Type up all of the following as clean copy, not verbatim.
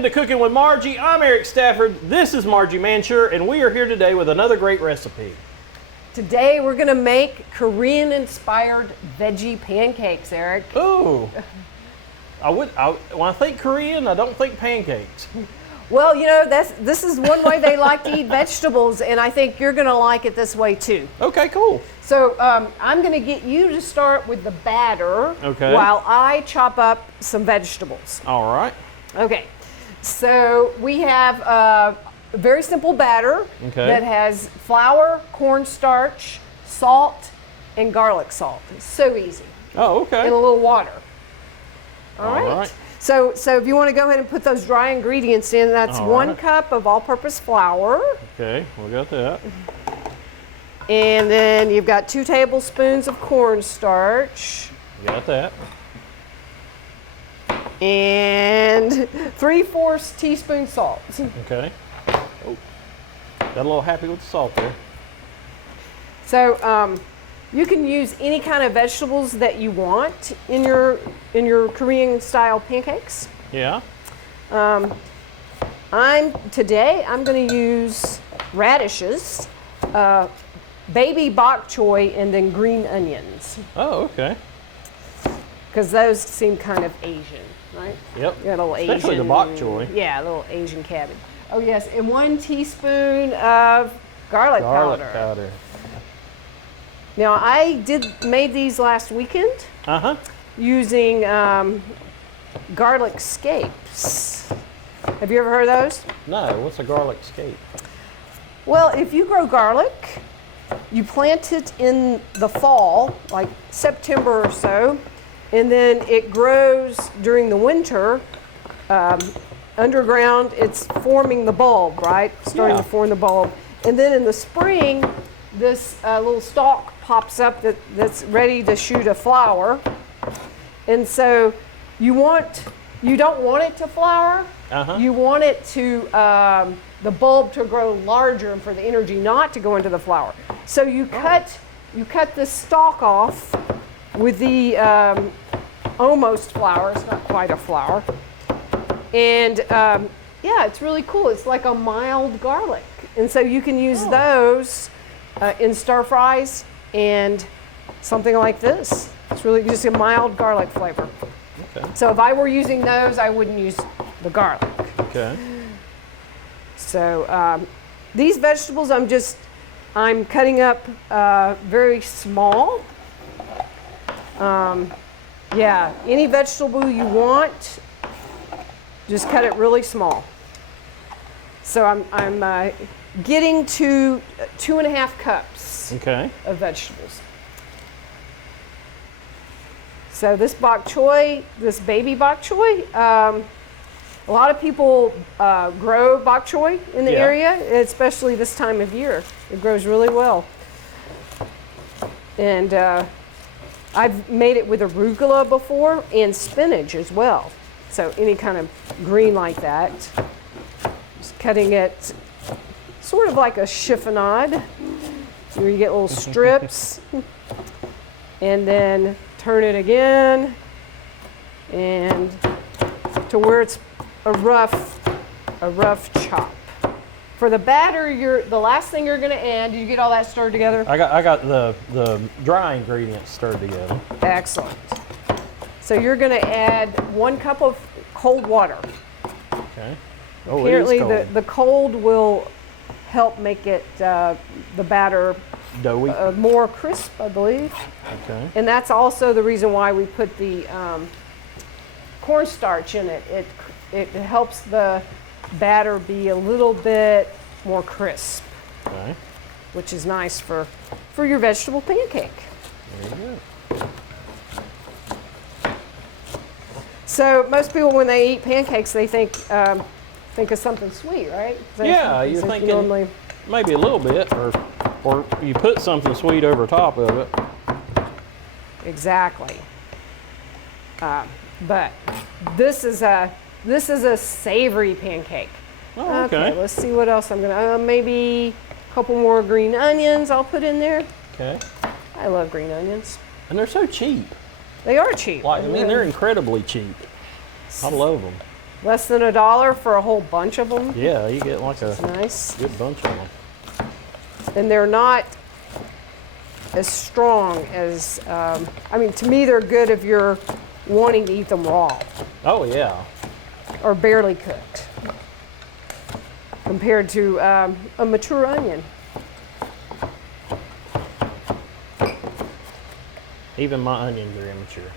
into Cooking with Margie. I'm Eric Stafford. This is Margie Mansure, and we are here today with another great recipe. Today we're going to make Korean-inspired veggie pancakes, Eric. Ooh. When I think Korean, I don't think pancakes. Well, you know, this is one way they like to eat vegetables, and I think you're going to like it this way too. Okay, cool. So I'm going to get you to start with the batter while I chop up some vegetables. All right. Okay. So we have a very simple batter that has flour, cornstarch, salt, and garlic salt. It's so easy. Oh, okay. And a little water. All right. So if you want to go ahead and put those dry ingredients in, that's 1 cup of all-purpose flour. Okay, we got that. And then you've got 2 tablespoons of cornstarch. Got that. And 3/4 teaspoon salt. Okay. Oh, got a little happy with the salt there. So you can use any kind of vegetables that you want in your Korean style pancakes. Yeah. Today I'm going to use radishes, baby bok choy, and then green onions. Oh, okay. Because those seem kind of Asian, right? Yep. Got a little Asian. Especially the bok choy. Yeah, a little Asian cabbage. Oh yes, and 1 teaspoon of garlic powder. Now I made these last weekend using garlic scapes. Have you ever heard of those? No, what's a garlic scape? Well, if you grow garlic, you plant it in the fall, like September or so, and then it grows during the winter. Underground, it's forming the bulb, right? Starting to form the bulb. And then in the spring, this little stalk pops up that's ready to shoot a flower. And so you don't want it to flower. You want it to, the bulb to grow larger and for the energy not to go into the flower. So you cut the stalk off with the almost flower. It's not quite a flower. And yeah, it's really cool. It's like a mild garlic. And so you can use those in stir fries and something like this. It's really just a mild garlic flavor. Okay. So if I were using those, I wouldn't use the garlic. Okay. So these vegetables, I'm cutting up very small. Yeah, any vegetable you want, just cut it really small. So I'm getting to 2.5 cups of vegetables. So this bok choy, this baby bok choy, a lot of people grow bok choy in the area, especially this time of year. It grows really well. And I've made it with arugula before and spinach as well. So any kind of green like that. Just cutting it sort of like a chiffonade, where you get little strips. And then turn it again, and to where it's a rough chop. For the batter, the last thing you're going to add, did you get all that stirred together? I got the dry ingredients stirred together. Excellent. So you're going to add 1 cup of cold water. Okay. Oh, apparently it is cold. the cold will help make it the batter doughy, more crisp, I believe. Okay. And that's also the reason why we put the cornstarch in it. It helps the batter be a little bit more crisp, which is nice for your vegetable pancake. There you go. So most people, when they eat pancakes, they think of something sweet, right? Yeah, you're thinking normally maybe a little bit, or you put something sweet over top of it. Exactly. But this is a savory pancake. Oh, okay. Let's see what else I'm gonna. Maybe a couple more green onions I'll put in there. Okay. I love green onions. And they're so cheap. They are cheap. Like, I mean, they're incredibly cheap. I love them. Less than $1 for a whole bunch of them. Yeah, you get like a Nice. good bunch of them. And they're not as strong as, I mean, to me, they're good if you're wanting to eat them raw Oh yeah. or barely cooked compared to a mature onion. Even my onions are immature.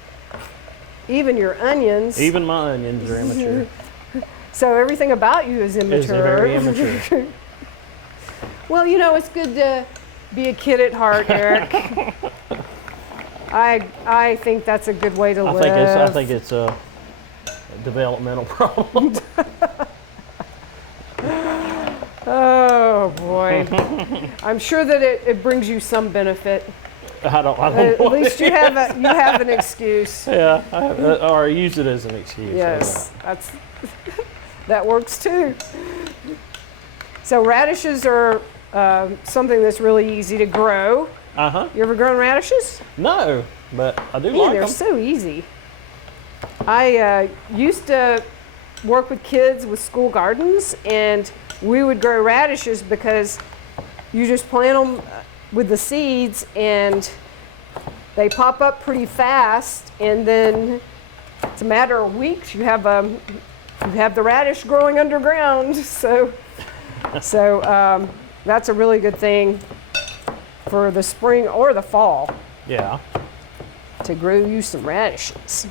Even your onions. Even my onions are immature. So everything about you is immature. Is very immature. Well, you know, it's good to be a kid at heart, Eric. I think that's a good way to live. I think it's a developmental problem. Oh boy. I'm sure that it brings you some benefit. I don't At know. least you have an excuse. Yeah, or I use it as an excuse. Yes, that works too. So radishes are something that's really easy to grow. Uh-huh. You ever grown radishes? No, but I do Yeah, like they're them. so easy. I used to work with kids with school gardens, and we would grow radishes because you just plant them with the seeds, and they pop up pretty fast, and then it's a matter of weeks. You have the radish growing underground, so that's a really good thing for the spring or the fall. Yeah. To grow you some radishes.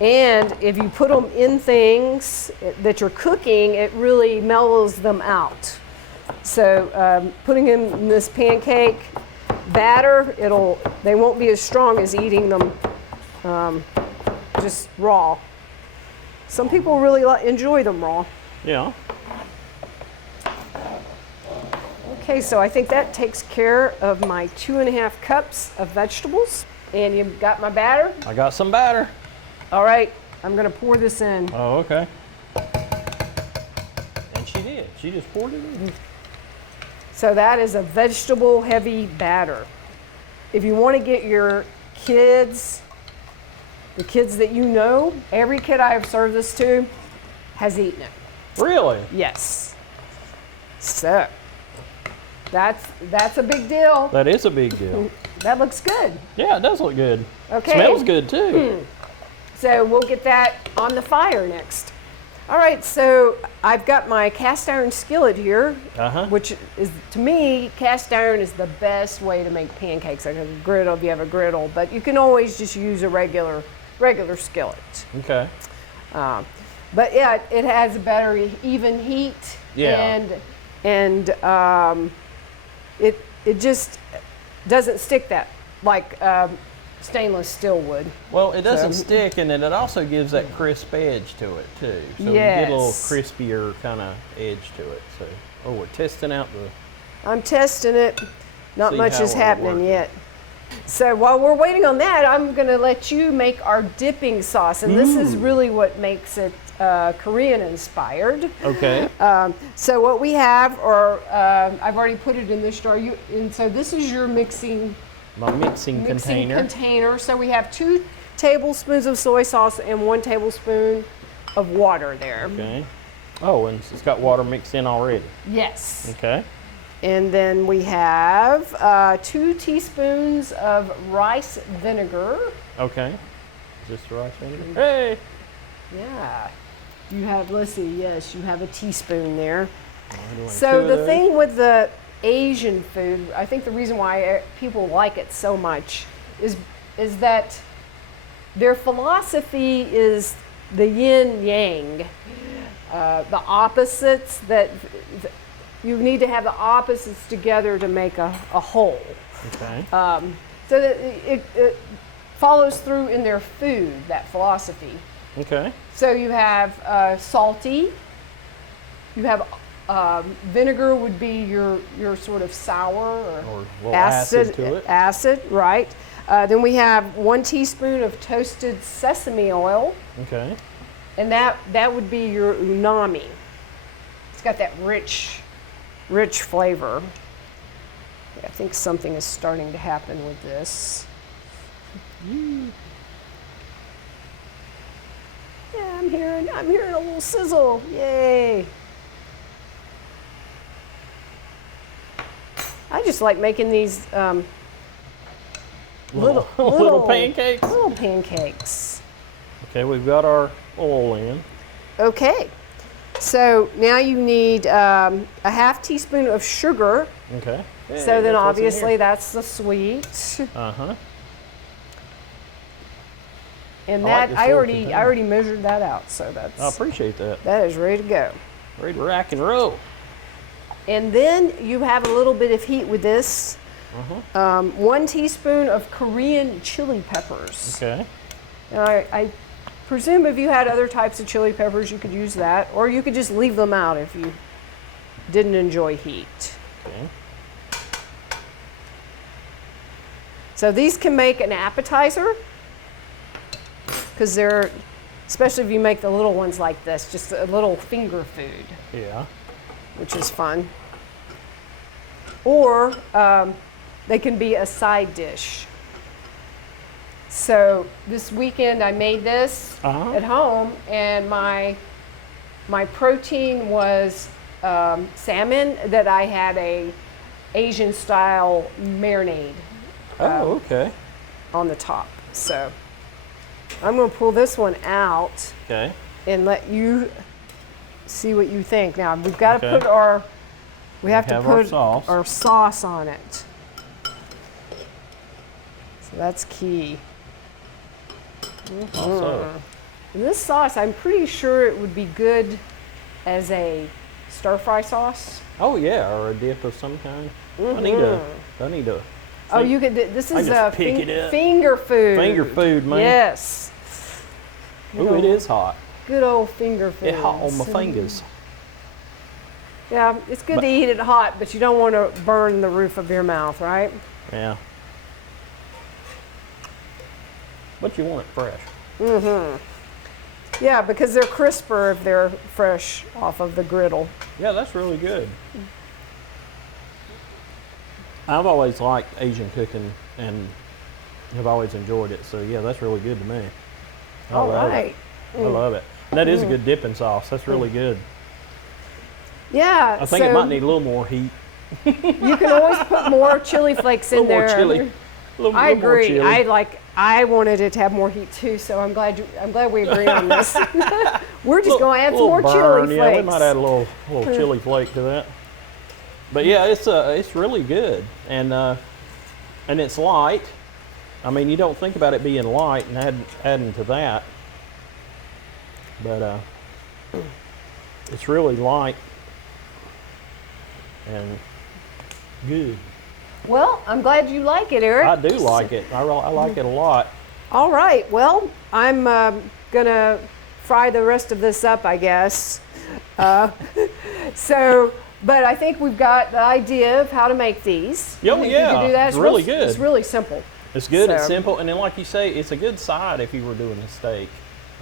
And if you put them in things that you're cooking, it really mellows them out. So putting them in this pancake batter, they won't be as strong as eating them just raw. Some people really enjoy them raw. Yeah. Okay, so I think that takes care of my 2.5 cups of vegetables. And you've got my batter? I got some batter. All right, I'm gonna pour this in. Oh, okay. And she did. She just poured it in. So that is a vegetable heavy batter. If you want to get your kids, the kids that you know, every kid I have served this to has eaten it. Really? Yes. So that's a big deal. That is a big deal. That looks good. Yeah, it does look good. Okay. Smells good too. So we'll get that on the fire next. All right, so I've got my cast iron skillet here, which is, to me, cast iron is the best way to make pancakes. Like a griddle, if you have a griddle, but you can always just use a regular skillet. Okay. But yeah, it has a better even heat. Yeah. And it just doesn't stick that like stainless steel would. Well, it doesn't stick, and then it also gives that crisp edge to it too. So you get a little crispier kind of edge to it. So, we're testing out I'm testing it. Not See much how is it'll happening work. yet. So while we're waiting on that, I'm going to let you make our dipping sauce, and this is really what makes it Korean inspired. Okay. So what we have, I've already put it in this jar. And so this is your mixing container. So we have 2 tablespoons of soy sauce and 1 tablespoon of water there. Okay. Oh, and it's got water mixed in already. Yes. Okay. And then we have 2 teaspoons of rice vinegar. Okay. Is this the rice vinegar? Hey! Yeah. You have, let's see, yes, you have a teaspoon there. Doing So 2 the of thing with the Asian food, I think the reason why people like it so much is that their philosophy is the yin yang, the opposites, that you need to have the opposites together to make a whole. Okay. So that it follows through in their food, that philosophy. Okay. So you have salty, you have vinegar would be your sort of sour or a little acid to it. Acid, right. Then we have 1 teaspoon of toasted sesame oil. Okay. And that would be your umami. It's got that rich flavor. I think something is starting to happen with this. Yeah, I'm hearing a little sizzle. Yay. I just like making these little pancakes. Little pancakes. Okay, we've got our oil in. Okay. So now you need a half teaspoon of sugar. Okay. Hey, So then obviously that's the sweet. Uh-huh. And I like that this I little already container. measured that out, so I appreciate that. that is ready to go. Ready to rock and roll. And then you have a little bit of heat with this. 1 teaspoon of Korean chili peppers. Okay. Now, I presume if you had other types of chili peppers, you could use that, or you could just leave them out if you didn't enjoy heat. Okay. So these can make an appetizer, because they're, especially if you make the little ones like this, just a little finger food, Yeah. which is fun. Or they can be a side dish. So this weekend I made this at home, and my protein was salmon that I had a Asian style marinade Oh, okay. on the top. So I'm going to pull this one out Okay. and let you see what you think. Now we've got to Okay. put our have our sauce. our sauce on it. So that's key. Also. And this sauce, I'm pretty sure it would be good as a stir fry sauce. Oh yeah, or a dip of some kind. I need a. Oh, you could. This I is just a pick it up. finger food. Finger food, man. Yes. Ooh, it is hot. Good old finger food. It's hot on my fingers. Yeah, it's good to eat it hot, but you don't want to burn the roof of your mouth, right? Yeah. But you want it fresh. Yeah, because they're crisper if they're fresh off of the griddle. Yeah, that's really good. I've always liked Asian cooking and have always enjoyed it. So yeah, that's really good to me. I love it. I love it. And that is a good dipping sauce. That's really good. Yeah. I think it might need a little more heat. You can always put more chili flakes A in little there. more chili. I agree. Chili. I wanted it to have more heat too, so I'm glad we agree on this. We're just going to add some more chili flakes. Yeah, we might add a little chili flake to that. But yeah, it's really good, and it's light. I mean, you don't think about it being light and adding to that, but it's really light and good. Well, I'm glad you like it, Eric. I do like it. I like it a lot. All right. Well, I'm going to fry the rest of this up, I guess. But I think we've got the idea of how to make these. Oh, You think yeah. you can do that? It's really good. It's really simple. It's good, it's So- simple, and then like you say, it's a good side if you were doing a steak.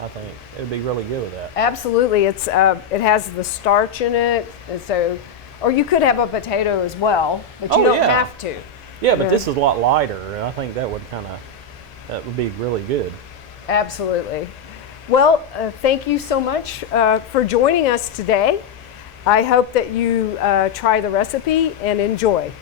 I think it would be really good with that. Absolutely. It has the starch in it, and so, or you could have a potato as well, but you don't have to. Yeah, but this is a lot lighter, and I think that would be really good. Absolutely. Well, thank you so much for joining us today. I hope that you try the recipe and enjoy.